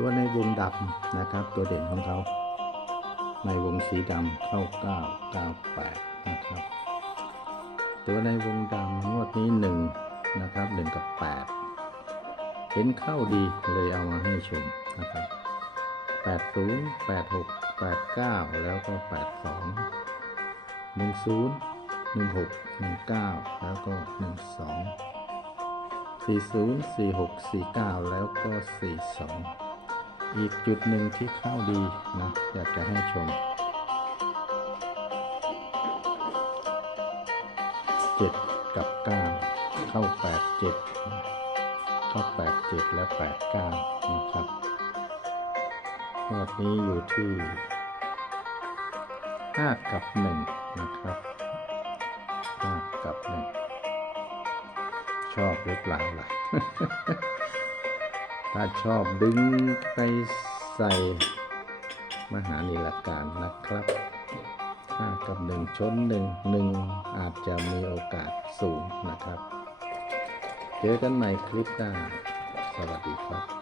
ตัวในวงดำนะครับ ตัวเด่นของเขา ในวงสีดำเข้า 9 9 8 นะครับ ตัวในวงดำงวดนี้ 1 นะครับ 1 กับ 8 เห็นเข้าดีเลยเอามาให้ชมนะครับ 80 86 89 แล้วก็ 82 10 16 19 แล้วก็ 12 40 46 49 แล้วก็ 42 อีกจุดหนึ่งที่เข้าดีนะอยากจะให้ชม7กับ9เข้า87นะเข้า87และ89นะครับงวดนี้อยู่ที่5กับ1นะครับ5กับ1ชอบหรือเปล่าล่ะ ถ้าชอบดึงไปใส่มหานิลการนะครับ5กับ1ชน1 1อาจจะมีโอกาสสูงนะครับ เจอกันใหม่คลิปหน้า สวัสดีครับ